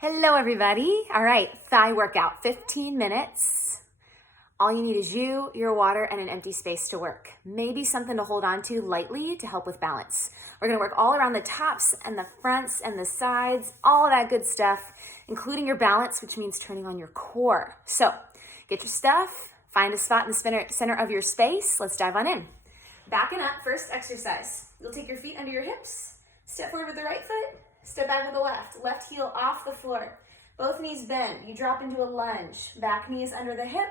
Hello, everybody. All right, thigh workout, 15 minutes. All you need is you, your water, and an empty space to work. Maybe something to hold on to lightly to help with balance. We're gonna work all around the tops and the fronts and the sides, all of that good stuff, including your balance, which means turning on your core. So get your stuff, find a spot in the center of your space. Let's dive on in. Backing up, first exercise. You'll take your feet under your hips, step forward with the right foot, step back with the left heel off the floor. Both knees bend, you drop into a lunge. Back knee is under the hip,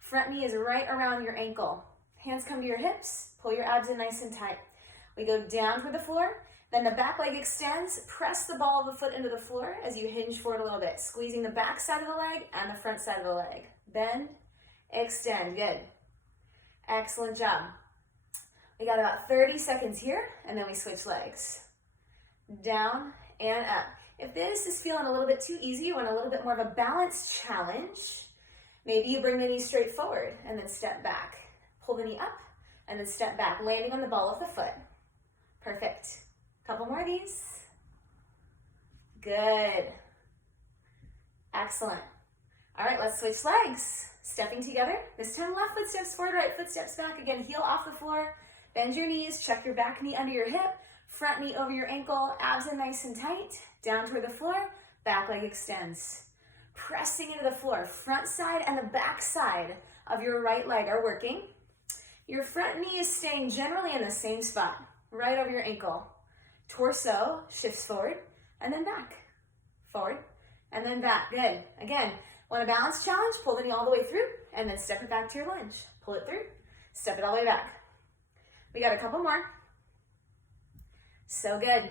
front knee is right around your ankle. Hands come to your hips, pull your abs in nice and tight. We go down toward the floor, then the back leg extends, press the ball of the foot into the floor as you hinge forward a little bit, squeezing the back side of the leg and the front side of the leg. Bend, extend, good. Excellent job. We got about 30 seconds here, and then we switch legs. Down and up. If this is feeling a little bit too easy, you want a little bit more of a balance challenge, maybe you bring the knee straight forward and then step back. Pull the knee up and then step back, landing on the ball of the foot. Perfect. Couple more of these. Good. Excellent. All right, let's switch legs. Stepping together. This time left foot steps forward, right foot steps back. Again, heel off the floor. Bend your knees, check your back knee under your hip. Front knee over your ankle, abs in nice and tight, down toward the floor, back leg extends. Pressing into the floor, front side and the back side of your right leg are working. Your front knee is staying generally in the same spot, right over your ankle. Torso shifts forward and then back, forward and then back. Good. Again, want a balance challenge? Pull the knee all the way through and then step it back to your lunge. Pull it through, step it all the way back. We got a couple more. So good.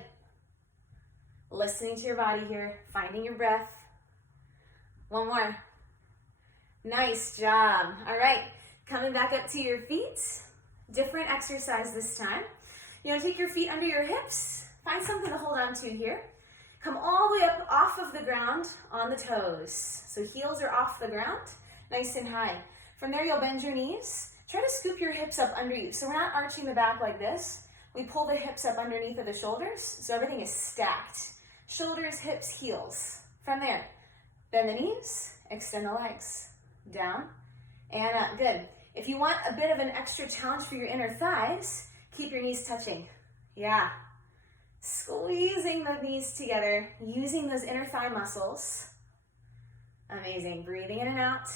Listening to your body here, finding your breath. One more. Nice job. All right, coming back up to your feet. Different exercise this time. You know, take your feet under your hips. Find something to hold on to here. Come all the way up off of the ground on the toes. So heels are off the ground, nice and high. From there, you'll bend your knees. Try to scoop your hips up under you. So we're not arching the back like this. We pull the hips up underneath of the shoulders, so everything is stacked. Shoulders, hips, heels. From there, bend the knees, extend the legs. Down and up, good. If you want a bit of an extra challenge for your inner thighs, keep your knees touching. Yeah. Squeezing the knees together, using those inner thigh muscles. Amazing, breathing in and out.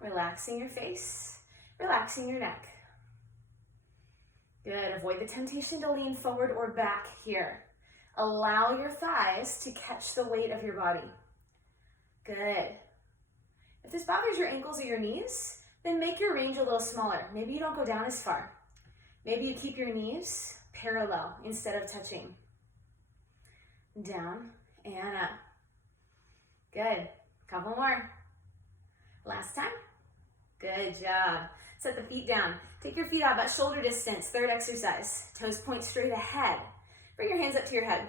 Relaxing your face. Relaxing your neck. Good. Avoid the temptation to lean forward or back here. Allow your thighs to catch the weight of your body. Good. If this bothers your ankles or your knees, then make your range a little smaller. Maybe you don't go down as far. Maybe you keep your knees parallel instead of touching. Down and up. Good. Couple more. Last time. Good job. Set the feet down. Take your feet out about shoulder distance. Third exercise. Toes point straight ahead. Bring your hands up to your head.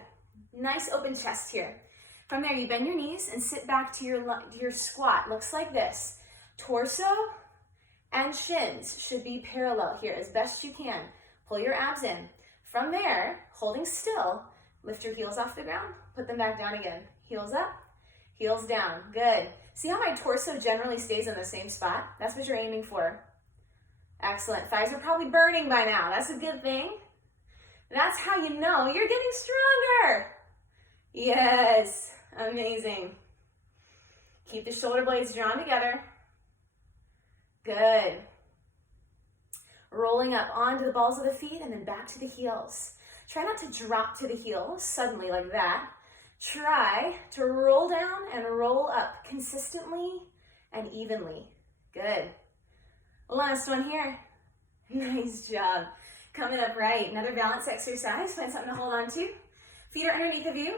Nice open chest here. From there, you bend your knees and sit back to your squat. Looks like this. Torso and shins should be parallel here as best you can. Pull your abs in. From there, holding still, lift your heels off the ground. Put them back down again. Heels up, heels down. Good. See how my torso generally stays in the same spot? That's what you're aiming for. Excellent. Thighs are probably burning by now. That's a good thing. That's how you know you're getting stronger. Yes. Amazing. Keep the shoulder blades drawn together. Good. Rolling up onto the balls of the feet and then back to the heels. Try not to drop to the heels suddenly like that. Try to roll down and roll up consistently and evenly. Good. Last one here. Nice job. Coming up right. Another balance exercise. Find something to hold on to. Feet are underneath of you.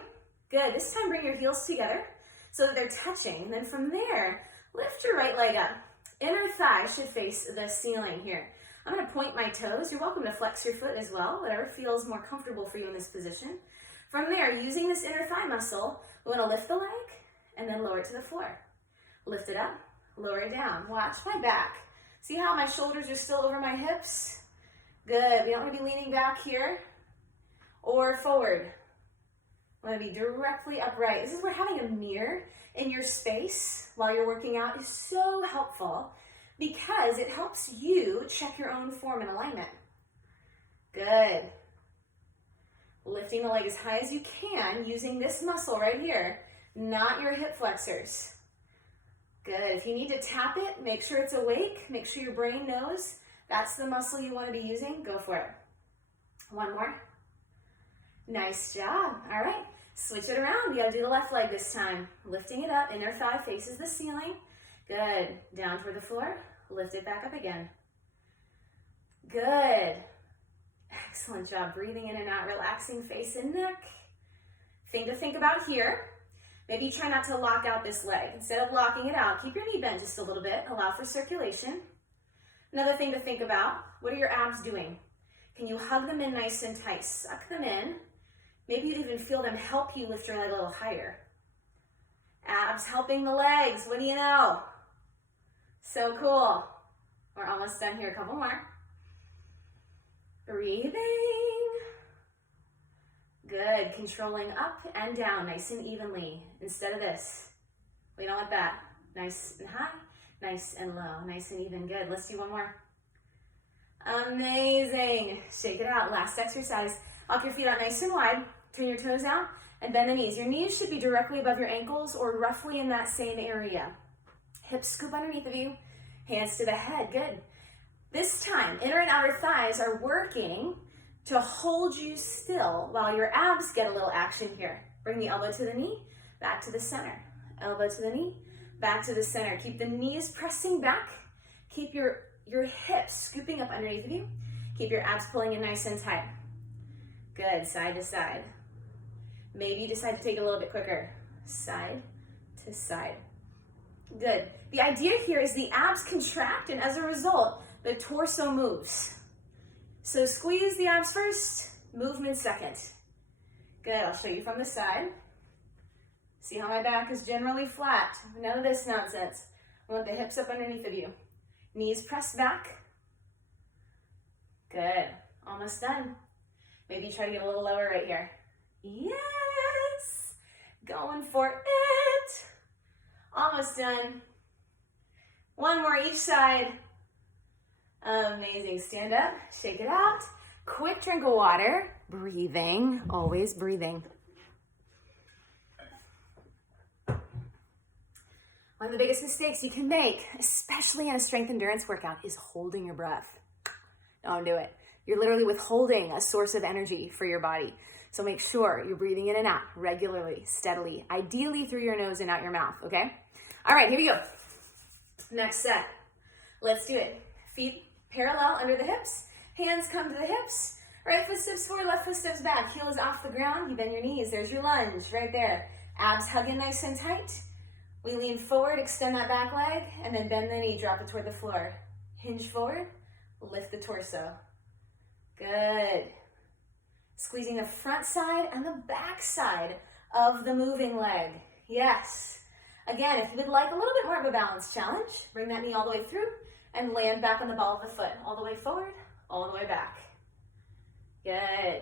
Good. This time bring your heels together so that they're touching. And then from there, lift your right leg up. Inner thigh should face the ceiling here. I'm going to point my toes. You're welcome to flex your foot as well, whatever feels more comfortable for you in this position. From there, using this inner thigh muscle, we want to lift the leg and then lower it to the floor. Lift it up, lower it down. Watch my back. See how my shoulders are still over my hips? Good. We don't want to be leaning back here or forward. Want to be directly upright. This is where having a mirror in your space while you're working out is so helpful because it helps you check your own form and alignment. Good. Lifting the leg as high as you can using this muscle right here, not your hip flexors. Good. If you need to tap it, make sure it's awake. Make sure your brain knows that's the muscle you want to be using. Go for it. One more. Nice job. All right. Switch it around. We got to do the left leg this time. Lifting it up. Inner thigh faces the ceiling. Good. Down toward the floor. Lift it back up again. Good. Excellent job. Breathing in and out. Relaxing face and neck. Thing to think about here. Maybe try not to lock out this leg. Instead of locking it out, keep your knee bent just a little bit. Allow for circulation. Another thing to think about, what are your abs doing? Can you hug them in nice and tight? Suck them in. Maybe you even feel them help you lift your leg a little higher. Abs helping the legs. What do you know? So cool. We're almost done here. A couple more. Breathing. Good. Controlling up and down nice and evenly instead of this. We don't want that. Nice and high, nice and low, nice and even. Good. Let's do one more. Amazing. Shake it out. Last exercise. Walk your feet out nice and wide. Turn your toes out and bend the knees. Your knees should be directly above your ankles or roughly in that same area. Hips scoop underneath of you. Hands to the head. Good. This time, inner and outer thighs are working to hold you still while your abs get a little action here. Bring the elbow to the knee, back to the center. Elbow to the knee, back to the center. Keep the knees pressing back. Keep your hips scooping up underneath of you. Keep your abs pulling in nice and tight. Good, side to side. Maybe you decide to take it a little bit quicker. Side to side. Good. The idea here is the abs contract, and as a result, the torso moves. So squeeze the abs first, movement second. Good, I'll show you from the side. See how my back is generally flat. None of this nonsense. I want the hips up underneath of you. Knees pressed back. Good, almost done. Maybe try to get a little lower right here. Yes, going for it. Almost done. One more each side. Amazing. Stand up, shake it out. Quick drink of water. Breathing, always breathing. One of the biggest mistakes you can make, especially in a strength endurance workout, is holding your breath. Don't do it. You're literally withholding a source of energy for your body. So make sure you're breathing in and out regularly, steadily, ideally through your nose and out your mouth, okay? All right, here we go. Next set. Let's do it. Feet parallel under the hips. Hands come to the hips. Right foot steps forward, left foot steps back. Heel is off the ground. You bend your knees. There's your lunge right there. Abs hug in nice and tight. We lean forward, extend that back leg, and then bend the knee, drop it toward the floor. Hinge forward, lift the torso. Good. Squeezing the front side and the back side of the moving leg. Yes. Again, if you would like a little bit more of a balance challenge, bring that knee all the way through and land back on the ball of the foot. All the way forward, all the way back. Good.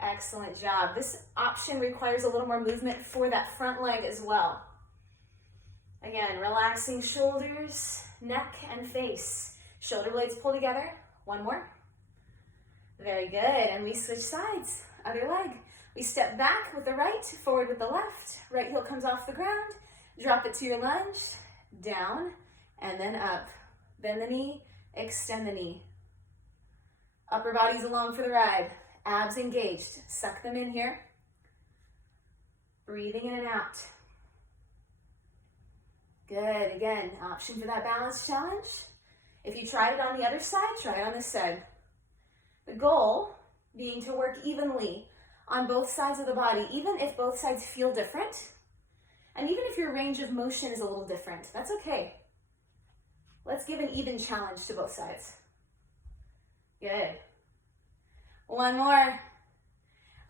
Excellent job. This option requires a little more movement for that front leg as well. Again, relaxing shoulders, neck, and face. Shoulder blades pull together. One more. Very good. And we switch sides. Other leg. We step back with the right, forward with the left. Right heel comes off the ground. Drop it to your lunge. Down and then up. Bend the knee, extend the knee. Upper body's along for the ride. Abs engaged. Suck them in here. Breathing in and out. Good. Again, option for that balance challenge. If you tried it on the other side, try it on this side. The goal being to work evenly on both sides of the body, even if both sides feel different, and even if your range of motion is a little different. That's okay. Let's give an even challenge to both sides. Good. One more.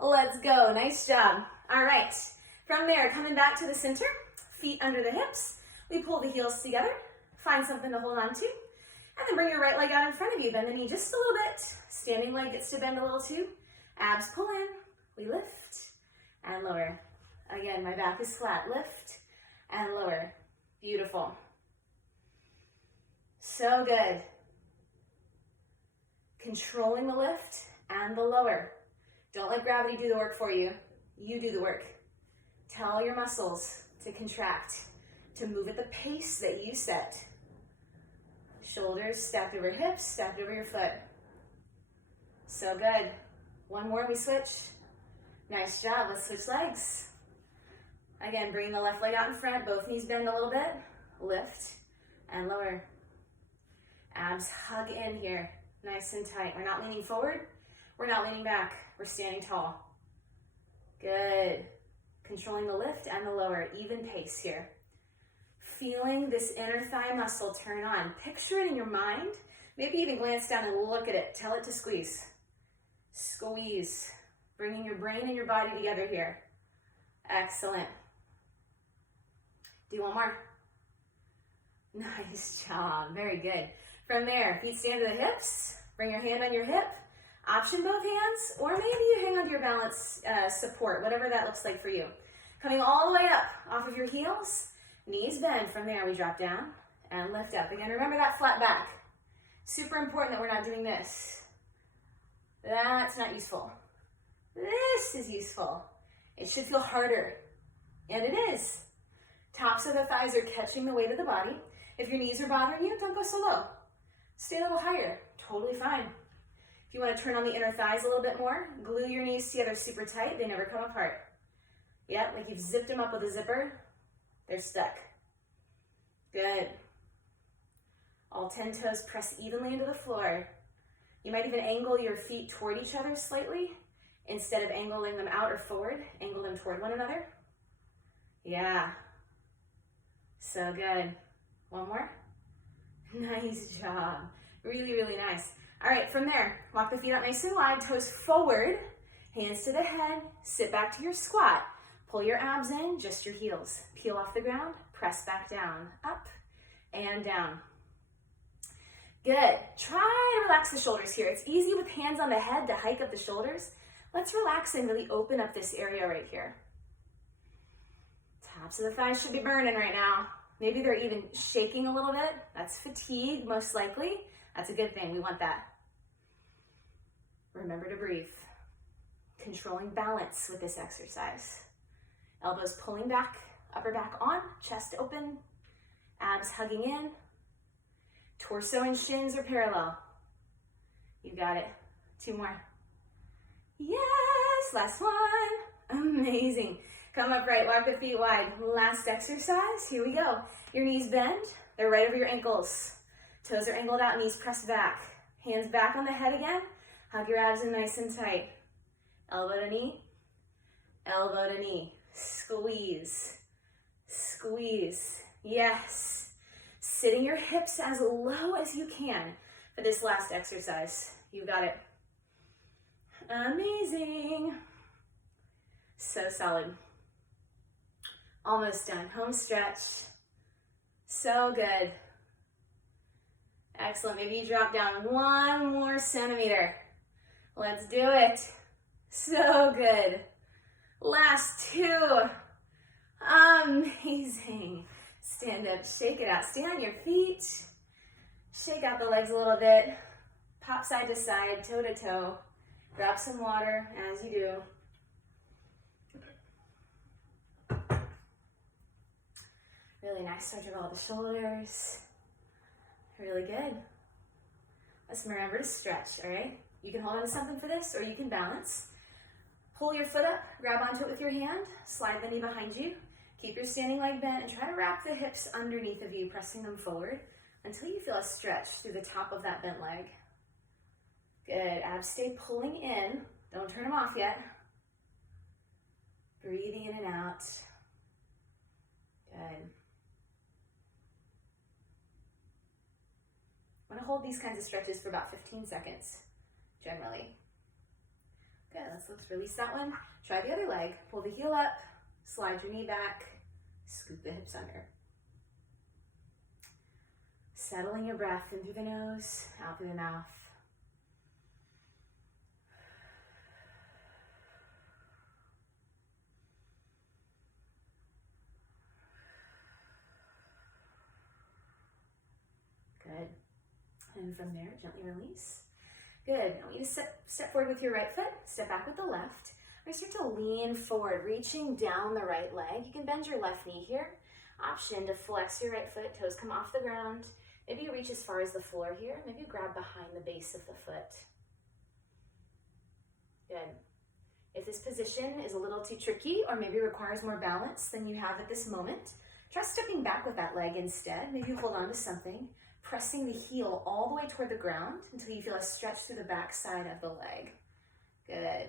Let's go. Nice job. All right. From there, coming back to the center, feet under the hips. We pull the heels together. Find something to hold on to. And then bring your right leg out in front of you. Bend the knee just a little bit. Standing leg gets to bend a little too. Abs pull in. We lift. and lower. Again, my back is flat. Lift and lower. Beautiful. So good. Controlling the lift and the lower. Don't let gravity do the work for you. You do the work. Tell your muscles to contract, to move at the pace that you set. Shoulders stacked over hips, stacked over your foot. So good. One more, we switch. Nice job. Let's switch legs. Again, bring the left leg out in front. Both knees bend a little bit. Lift and lower. Abs hug in here. Nice and tight. We're not leaning forward. We're not leaning back. We're standing tall. Good. Controlling the lift and the lower. Even pace here. Feeling this inner thigh muscle turn on. Picture it in your mind. Maybe even glance down and look at it. Tell it to squeeze. Squeeze. Bringing your brain and your body together here. Excellent. Do one more. Nice job. Very good. From there, feet stand to the hips. Bring your hand on your hip. Option both hands, or maybe you hang on to your balance support, whatever that looks like for you. Coming all the way up off of your heels. Knees bend. From there, we drop down and lift up. Again, remember that flat back. Super important that we're not doing this. That's not useful. This is useful. It should feel harder, and it is. Tops of the thighs are catching the weight of the body. If your knees are bothering you, don't go so low. Stay a little higher. Totally fine. If you want to turn on the inner thighs a little bit more, glue your knees together super tight. They never come apart. Yep, like you've zipped them up with a zipper. They're stuck. Good. All 10 toes press evenly into the floor. You might even angle your feet toward each other slightly. Instead of angling them out or forward, angle them toward one another. Yeah. So good. One more. Nice job. Really, really nice. All right, from there, walk the feet out nice and wide, toes forward, hands to the head, sit back to your squat. Pull your abs in, just your heels. Peel off the ground, press back down, up and down. Good. Try to relax the shoulders here. It's easy with hands on the head to hike up the shoulders. Let's relax and really open up this area right here. Tops of the thighs should be burning right now. Maybe they're even shaking a little bit. That's fatigue, most likely. That's a good thing. We want that. Remember to breathe. Controlling balance with this exercise. Elbows pulling back, upper back on, chest open, abs hugging in. Torso and shins are parallel. You got it. 2 more. Yes, last one. Amazing. Come upright, walk the feet wide. Last exercise, here we go. Your knees bend, they're right over your ankles. Toes are angled out, knees pressed back. Hands back on the head again. Hug your abs in nice and tight. Elbow to knee, elbow to knee. Squeeze, squeeze. Yes. Sitting your hips as low as you can for this last exercise. You got it. Amazing. So solid. Almost done. Home stretch. So good. Excellent. Maybe you drop down 1 more centimeter. Let's do it. So good. Last 2. Amazing. Stand up, shake it out. Stay on your feet. Shake out the legs a little bit. Pop side to side, toe to toe. Grab some water as you do. Really nice stretch of all the shoulders. Really good. Let's remember to stretch, all right? You can hold on to something for this, or you can balance. Pull your foot up, grab onto it with your hand, slide the knee behind you. Keep your standing leg bent and try to wrap the hips underneath of you, pressing them forward until you feel a stretch through the top of that bent leg. Good. Abs stay pulling in. Don't turn them off yet. Breathing in and out. Good. I'm going to hold these kinds of stretches for about 15 seconds, generally. Good. Let's release that one. Try the other leg. Pull the heel up. Slide your knee back. Scoop the hips under. Settling your breath in through the nose, out through the mouth. And from there, gently release. Good. I want you to step forward with your right foot, step back with the left. We're going to start to lean forward, reaching down the right leg. You can bend your left knee here. Option to flex your right foot, toes come off the ground. Maybe you reach as far as the floor here. Maybe you grab behind the base of the foot. Good. If this position is a little too tricky or maybe requires more balance than you have at this moment, try stepping back with that leg instead. Maybe you hold on to something, pressing the heel all the way toward the ground until you feel a stretch through the back side of the leg. Good.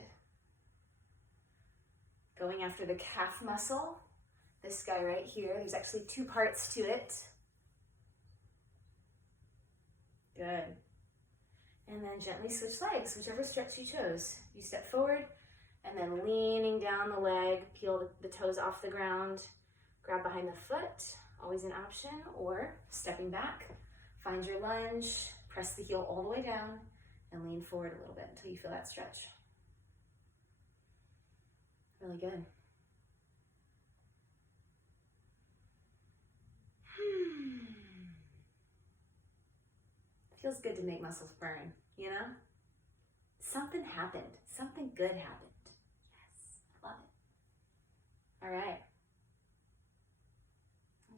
Going after the calf muscle, this guy right here, there's actually two parts to it. Good. And then gently switch legs, whichever stretch you chose. You step forward and then leaning down the leg, peel the toes off the ground, grab behind the foot, always an option, or stepping back, find your lunge, press the heel all the way down and lean forward a little bit until you feel that stretch. Really good. Feels good to make muscles burn, you know? Something happened. Something good happened. Yes, I love it. All right.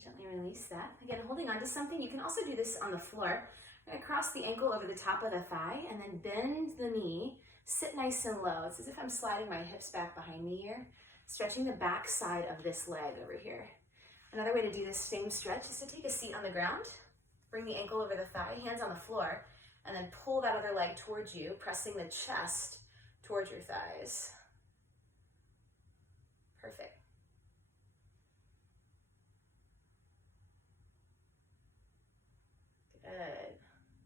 Gently release that. Again, holding on to something. You can also do this on the floor. I'm going to cross the ankle over the top of the thigh and then bend the knee. Sit nice and low. It's as if I'm sliding my hips back behind me here, stretching the back side of this leg over here. Another way to do this same stretch is to take a seat on the ground. Bring the ankle over the thigh, hands on the floor, and then pull that other leg towards you, pressing the chest towards your thighs. Perfect. Good.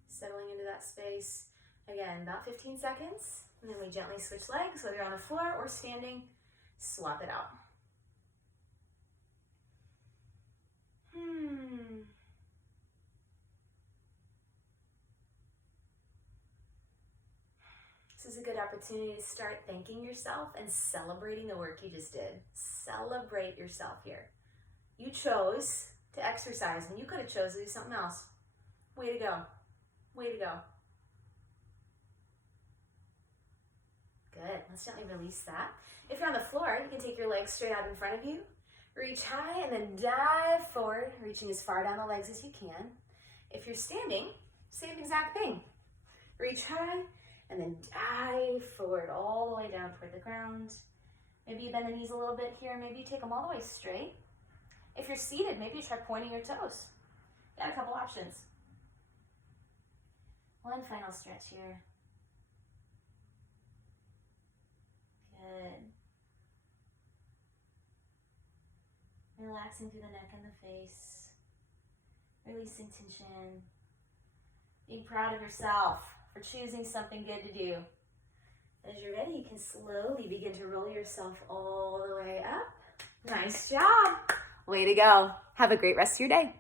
Settling into that space. Again, about 15 seconds. And then we gently switch legs, whether you're on the floor or standing, swap it out. This is a good opportunity to start thanking yourself and celebrating the work you just did. Celebrate yourself here. You chose to exercise and you could have chosen to do something else. Way to go. Way to go. Good. Let's gently release that. If you're on the floor, you can take your legs straight out in front of you. Reach high and then dive forward, reaching as far down the legs as you can. If you're standing, same exact thing. Reach high and then dive forward all the way down toward the ground. Maybe you bend the knees a little bit here. Maybe you take them all the way straight. If you're seated, maybe you try pointing your toes. Got a couple options. One final stretch here. Good. Relaxing through the neck and the face. Releasing tension. Being proud of yourself for choosing something good to do. As you're ready, you can slowly begin to roll yourself all the way up. Nice job. Way to go. Have a great rest of your day.